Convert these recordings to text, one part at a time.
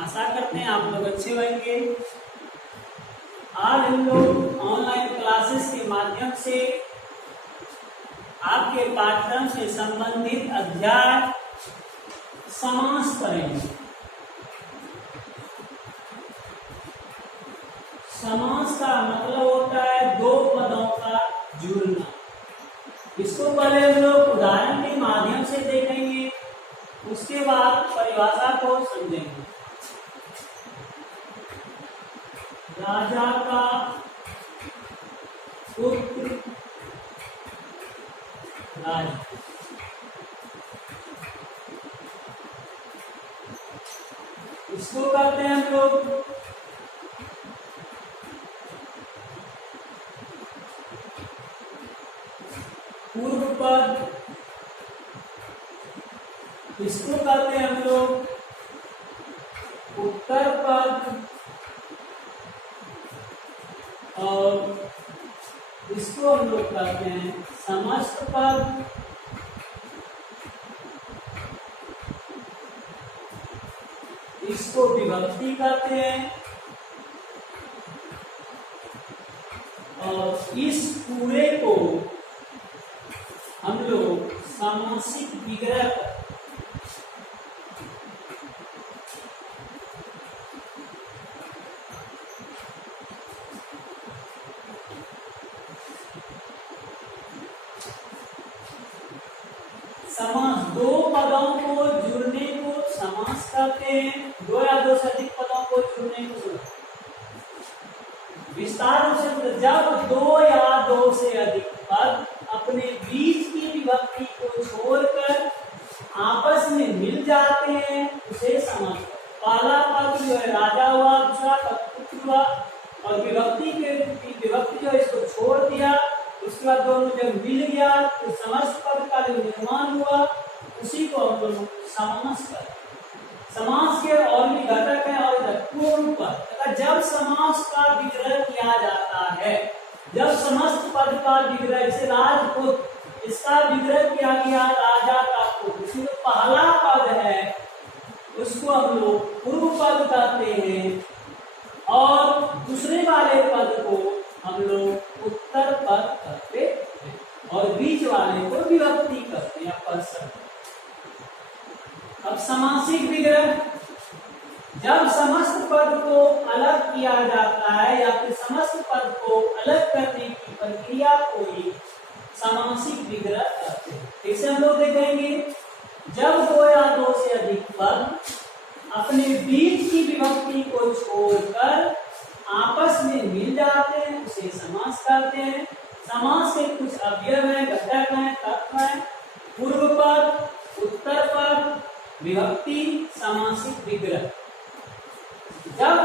आशा करते हैं आप लोग अच्छे होंगे। आज हम लोग ऑनलाइन क्लासेस के माध्यम से आपके पाठ्यक्रम से संबंधित अध्याय समास करेंगे। समास का मतलब होता है दो पदों का जुड़ना। इसको पहले हम लोग उदाहरण के माध्यम से देखेंगे, उसके बाद परिभाषा को समझेंगे। राजा का पुत्र राज, इसको कहते हैं हम लोग पूर्व पद, इसको कहते हैं हम लोग उत्तर पद और इसको हम लोग कहते हैं समस्त पद। इसको विभक्ति कहते हैं और इस पूरे को हम लोग सामासिक विग्रह समास, दो पदों को जुड़ने को समास कहते हैं। दो या दो से अधिक पदों को जुड़ने को विस्तार से, जब दो या दो से अधिक पद अपने बीच की विभक्ति को छोड़कर आपस में मिल जाते हैं उसे समास। पहला पद जो है राजा हुआ, दूसरा पद पुत्र हुआ और विभक्ति जो है इसको छोड़ दिया, उसके बाद दोनों जब मिल गया तो समस्त पद का जो निर्माण हुआ उसी को हम लोग समास करते हैं। समास के और भी घटक है और पूर्व पद, जब समास का विग्रह किया जाता है, जब समस्त पद का विग्रह, जैसे राजपुत्र, इसका विग्रह किया गया राजा का पुत्र, इसमें पहला पद है उसको हम लोग पूर्व पद कहते हैं और दूसरे वाले पद को हम लोग उत्तर पद कहते हैं और बीच वाले को विभक्ति कहते हैं पद शब्द। अब समासिक विग्रह, जब समस्त पद को अलग किया जाता है या फिर समस्त पद को अलग करने की प्रक्रिया को ही समासिक विग्रह कहते हैं। इसे हम लोग देखेंगे, जब दो या दो से अधिक पद अपने बीच की विभक्ति को छोड़कर आपस में मिल जाते हैं उसे समास कहते हैं। समास के कुछ अवयव हैं, घटक हैं, तत्व हैं, पूर्व पद, उत्तर पद, विभक्ति, समासिक विग्रह। जब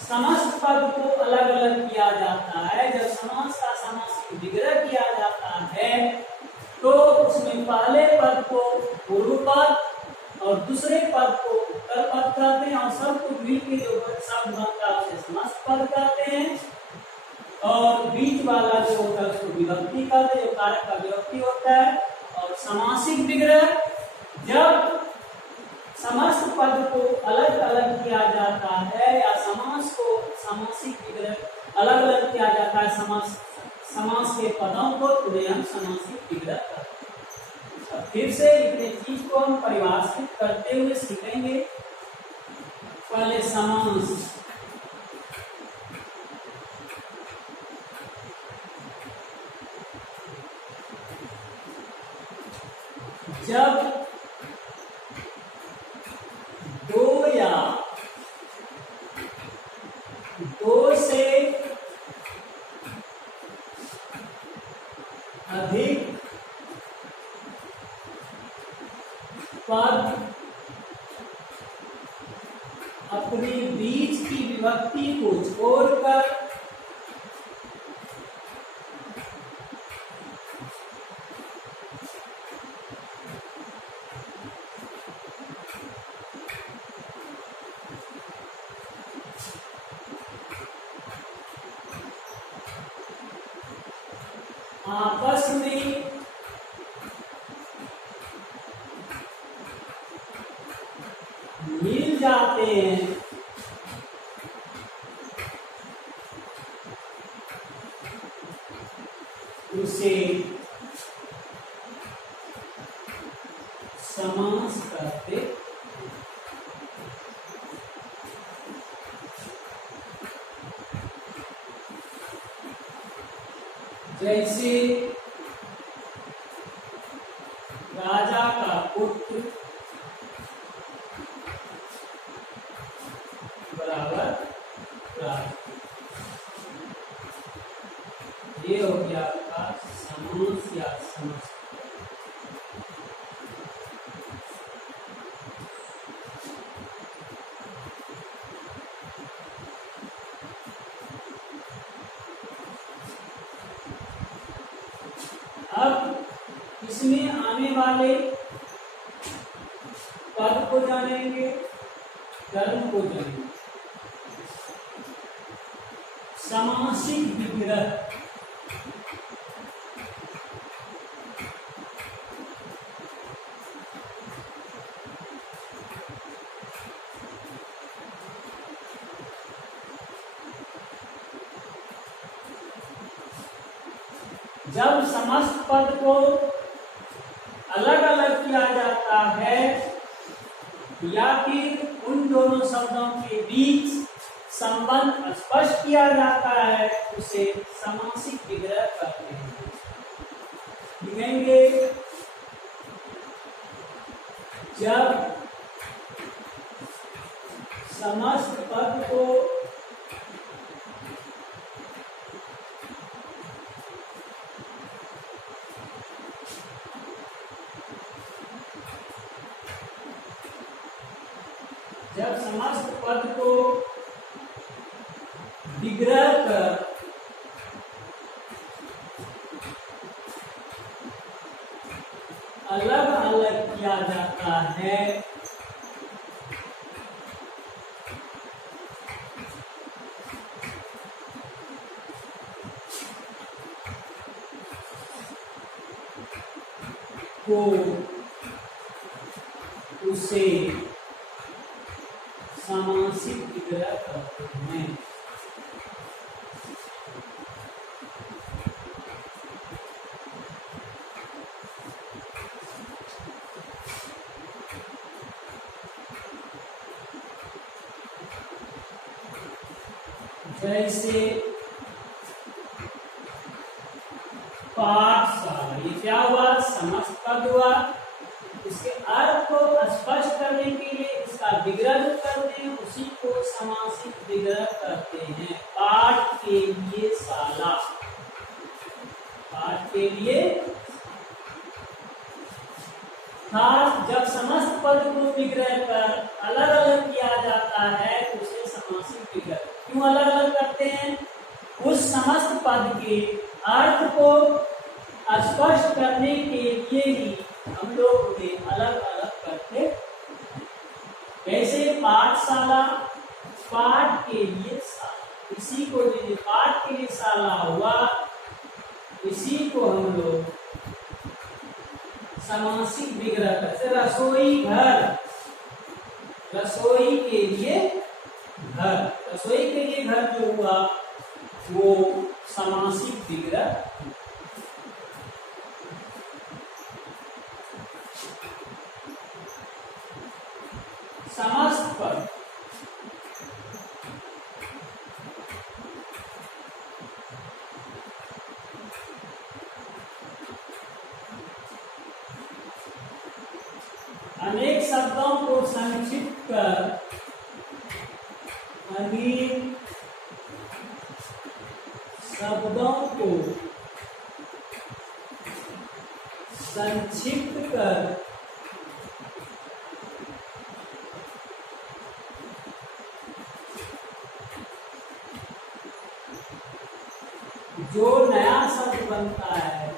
समस्त पद को अलग अलग किया जाता है, जब समास का समासिक विग्रह किया जाता है तो उसमें पहले पद को पूर्व पद और दूसरे पद को उत्तर पद कहते हैं और सब कुछ मिलकर जो शब्द बनता है उसे समस्त पद कहते हैं और बीच वाला जो होता है उसको विभक्ति कहते हैं, जो कारक का विभक्ति होता है। और समासिक विग्रह, जब समस्त पद को अलग अलग किया जाता है या समास को समासिक विग्रह अलग अलग किया जाता है, समास के पदों को उन्हें हम समासिक विग्रह करते हैं। फिर से इतने चीज को हम परिभाषित करते हुए सीखेंगे। पहले समास, जब दो या दो से अधिक पद अपने बीच की विभक्ति को छोड़कर आपस में मिल जाते हैं उसे समास करते जैसे राजा का पुत्र बराबर राज। ये हो गया आपका समास या समास। अब इसमें आने वाले पद को जानेंगे, कर्म को जानेंगे। समासिक विग्रह, जब समस्त पद को अलग अलग किया जाता है या फिर उन दोनों शब्दों के बीच संबंध स्पष्ट किया जाता है, उसे समासिक विग्रह कहते हैं। लिखेंगे, जब समस्त पद को विग्रह कर अलग अलग किया जाता है, को उसे सामासिक विग्रह कहते हैं। जैसे पाठशाला, ये क्या हुआ? समस्त पद हुआ। इसके अर्थ को स्पष्ट करने के लिए इसका विग्रह करते हैं, उसी को समासिक विग्रह कहते हैं। पाठ के लिए शाला, पाठ के लिए खास जब समस्त पद को विग्रह कर अलग अलग किया जाता है तो उसे समासिक विग्रह। क्यों अलग अलग करते हैं? उस समस्त पद के अर्थ को स्पष्ट करने के लिए ही हम लोग उन्हें अलग अलग करते। जैसे पाठशाला, पाठ के लिए शाला, इसी को जो पाठ के लिए शाला हुआ, इसी को हम लोग समासिक विग्रह करते। रसोई घर, रसोई के लिए घर, रसोई के लिए घर जो हुआ वो समासिक विग्रह। समस्त पद अनेक शब्दों को संक्षिप्त कर अनेक शब्दों को संक्षिप्त कर जो नया शब्द बनता है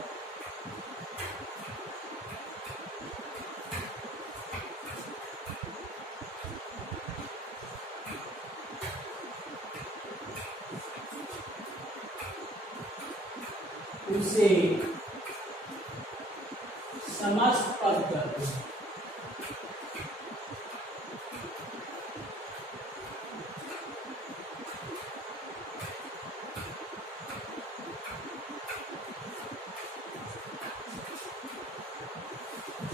उसे समस्त पद कहते हैं।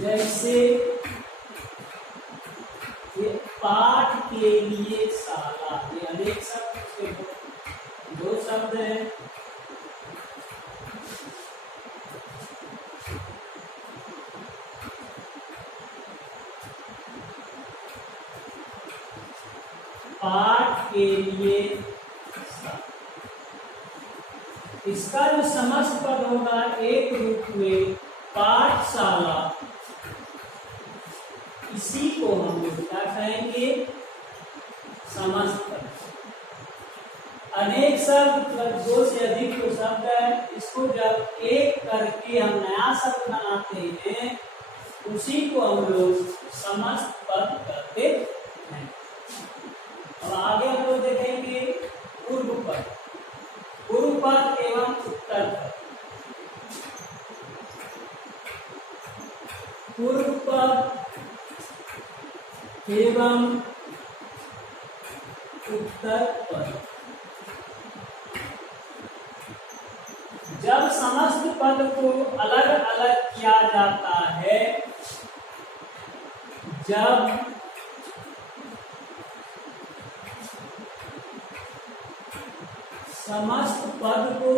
जैसे ये पाठ के लिए शाला, ये अनेक शब्द के दो शब्द हैं। पाठ के लिए इसका जो समस्त पद होगा एक रूप में पाठशाला, इसी को हम लोग क्या कहेंगे, समस्त पद। अनेक शब्द मतलब दो से अधिक जो शब्द है, इसको जब एक करके हम नया शब्द बनाते हैं, उसी को हम लोग समस्त पद कहते हैं। अब आगे हम लोग देखेंगे पूर्व पद, पूर्व पद एवं उत्तर पद। पूर्व पद एवं उत्तर पद। जब समस्त पद को अलग अलग किया जाता है, जब समस्त पद को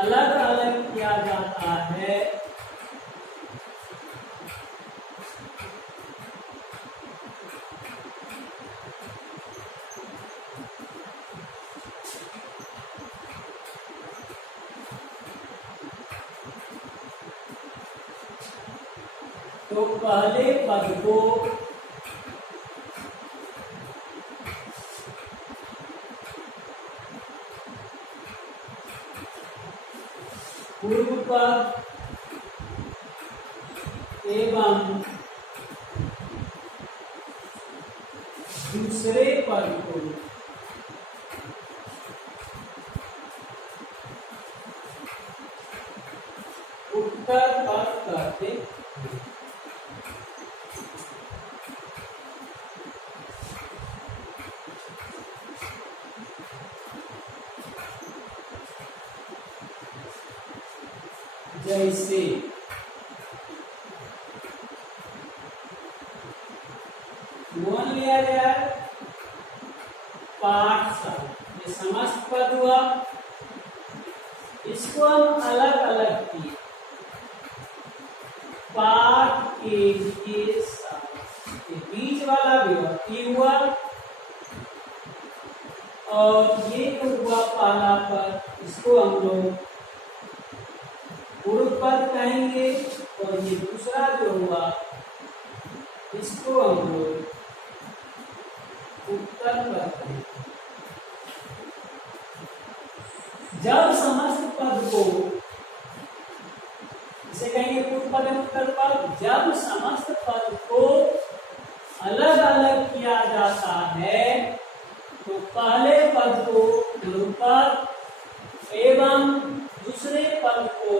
अलग अलग किया जाता है, तो पहले पद को पूर्व पद एवं दूसरे पद को उत्तर पद कहते हैं। जैसे मान लिया जाए पाठशाला, ये समस्त पद हुआ, इसको हम अलग अलग किए, पाठ के लिए शाला, ये बीच वाला विभक्ति हुआ, और ये तो हुआ पहला पद, इसको हम लोग पूर्व पद कहेंगे, और ये दूसरा जो हुआ इसको हम लोग उत्तर पद कहेंगे। जब समस्त पद को, इसे कहेंगे पूर्व पद एवं उत्तर पद, जब समस्त पद को अलग अलग किया जाता है, तो पहले पद को पूर्व पद एवं दूसरे पद को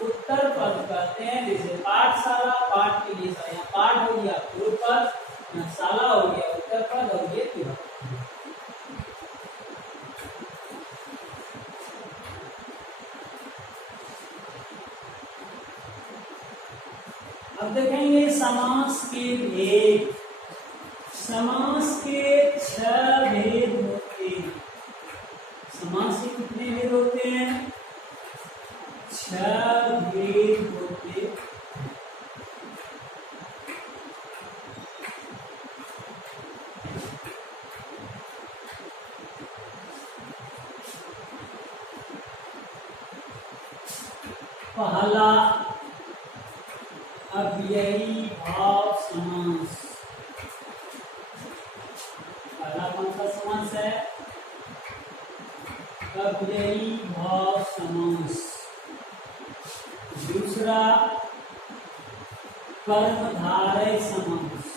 उत्तर पद कहते हैं। जैसे पाठशाला, पाठ के लिए यहाँ पाठ हो गया पूर्व पद, यहाँ शाला हो गया उत्तर पद, और ये विभक्ति। अब देखेंगे समास के भेद। समास के 6 भेद होते हैं। समास के कितने भेद होते हैं? 6 भेद होते हैं। पहला अव्ययी भाव समास। पहला कौन सा समास है? अव्ययी भाव समास। दूसरा कर्मधारय समास।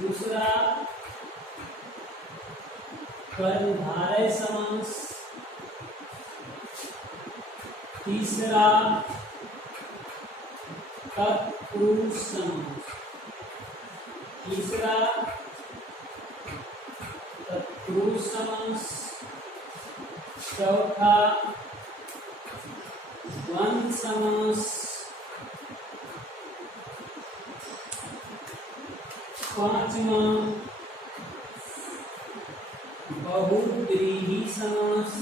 दूसरा कर्मधारय समास। तीसरा तत्पुरुष समास। तीसरा तत्पुरुष समास। चौथा द्वंद्व समास, पांचवा बहुव्रीहि समास,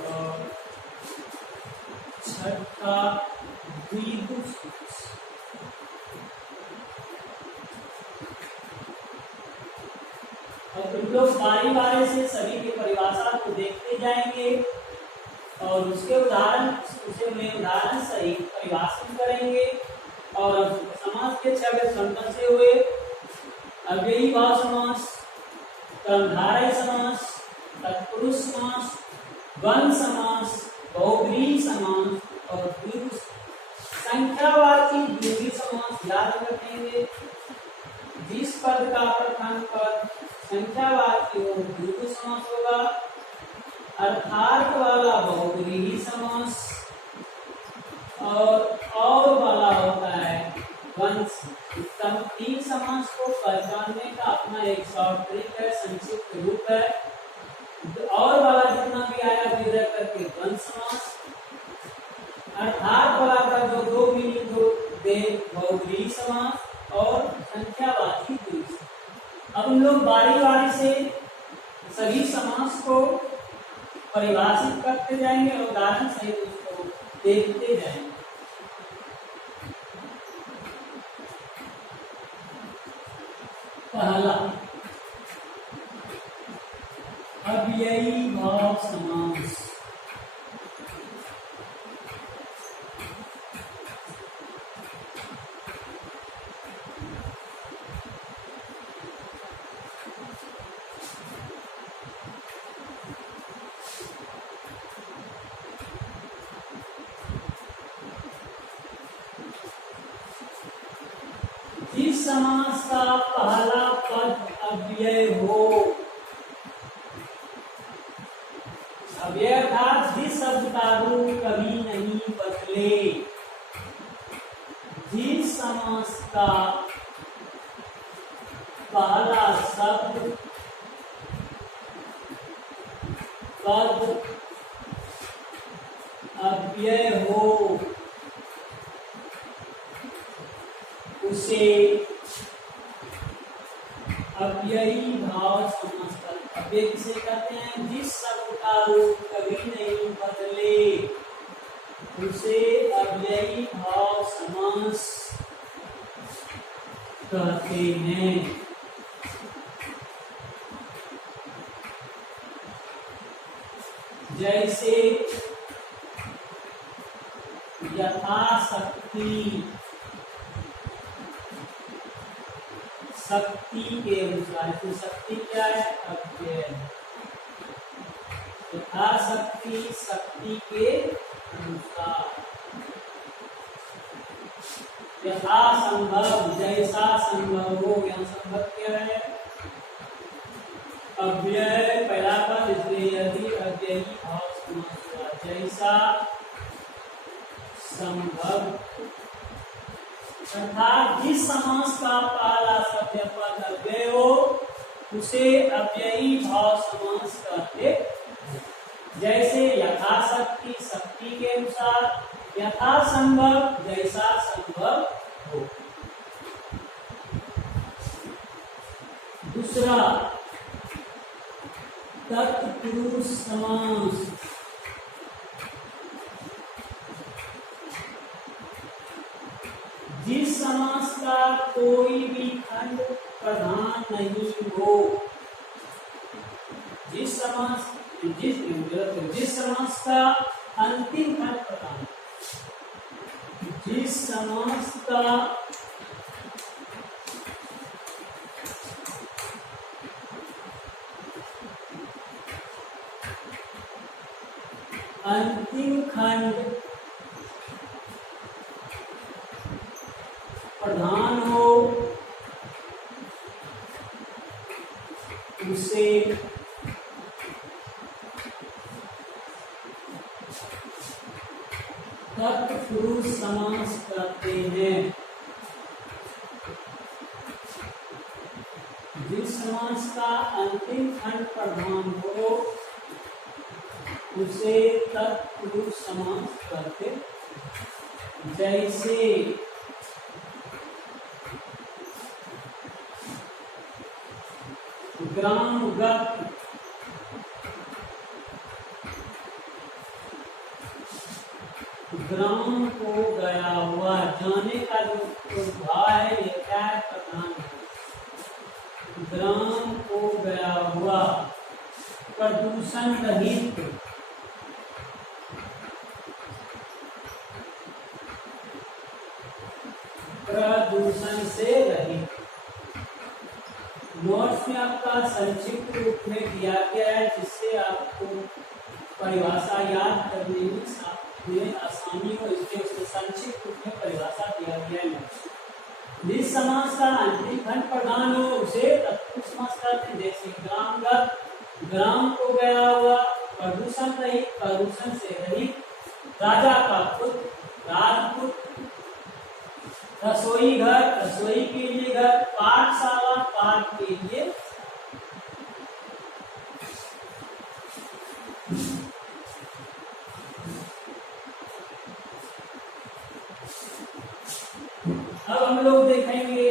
और छठा द्विगु समास। अब तुम लोग बारी बारी से सभी की परिभाषा को देखते जाएंगे और उसके उदाहरण सहित परिभाषित करेंगे। और समास के 6 संतन से हुए अव्ययी भाव समास, कर्मधारय समास, तत्पुरुष समास, द्वंद्व समास, बहुव्रीहि समास और द्विगु संख्यावाची द्विगु समास याद रखेंगे। जिस पद का प्रथम पद संख्यावाची और द्विगु समास होगा, अर्थार्थ वाला बहुव्रीहि समास और वाला होता है द्वंद्व। उत्तम 3 समास को पहचानने का अपना एक शॉर्ट ट्रिक है, संक्षिप्त रूप है। और वाला जितना भी आया विग्रह करके द्वंद्व समास, अर्थार्थ वाला का जो 2 मीनिंग दे बहुव्रीहि समास और संख्यावाची द्विगु। अब हम लोग बारी बारी से सभी समास को परिभाषित करते जाएंगे और उदाहरण सहित उसको देखते जाएंगे। पहला अव्ययी भाव समास। जिस समास का पहला पद अव्यय हो, अव्यय अर्थात जिस शब्द का रूप कभी नहीं बदले, जिस समास का पहला शब्द पद अव्यय हो, उसे अव्ययी भाव समास कहते हैं। अव्यय किसे कहते हैं? जिस शब्द का रूप कभी नहीं बदले, उसे अव्ययी भाव समास कहते हैं। जैसे यथाशक्ति, शक्ति के अनुसार। इसमें शक्ति क्या है? अव्यय। यथाशक्ति, शक्ति के अनुसार। यथासंभव, जैसा संभव हो। यहाँ संभव क्या है? अव्यय पहला पद, इसलिए यदि अव्ययी भाव समास हुआ। जैसा संभव अर्थात जिस समास का पहला शब्द पद अव्यय हो, उसे अव्ययी भाव समास कहते हैं। जैसे यथाशक्ति, शक्ति के अनुसार। यथासंभव, जैसा संभव हो। दूसरा तत्पुरुष समास। जिस समास का कोई भी खंड प्रधान नहीं हो, जिस समास का अंतिम खंड प्रधान, जिस समास का अंतिम खंड प्रधान हो, उसे तत्पुरुष समास कहते हैं। जिस समास समास का अंतिम खंड प्रधान हो उसे तत्पुरुष समास कहते। जैसे ग्रामगत, ग्राम को गया हुआ, जाने का जो भाव है ये क्या है, प्रधान है। ग्राम को गया हुआ, प्रदूषण रहित, प्रदूषण से रहित। नोट्स में आपका संक्षिप्त रूप में दिया गया है जिससे आपको परिभाषा याद करने में आसानी हो, इसलिए उसके संक्षिप्त रूप में परिभाषा दिया गया है। जिस समास का अंतिम खंड प्रधान हो उसे तत्पुरुष समास कहते हैं। जैसे ग्रामगत, ग्राम को गया हुआ, प्रदूषण रहित, प्रदूषण से रहित, राजा का पुत्र, राजपुत्र, रसोई घर, रसोई के लिए घर, पाठशाला, पाठ के लिए। अब हम लोग देखेंगे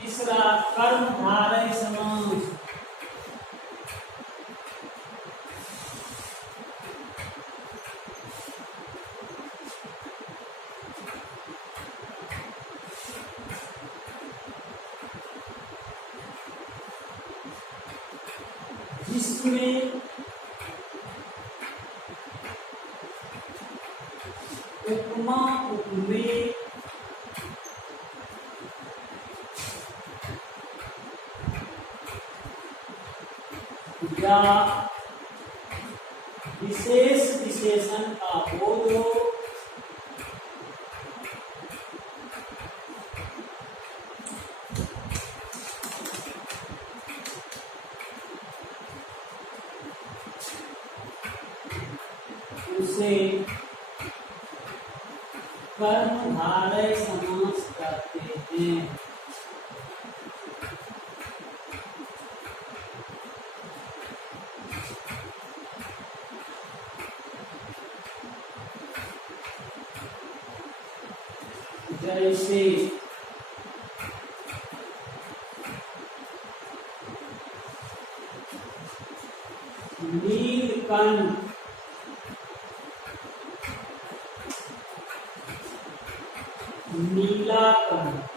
तीसरा कर्मधारय समास। जिसमें उपमा, उपमेय, या विशेष विशेषण का बोध हो, उसे कर्मधारय समास कहते हैं। जैसे नीलकंठ, नीलाकंठ,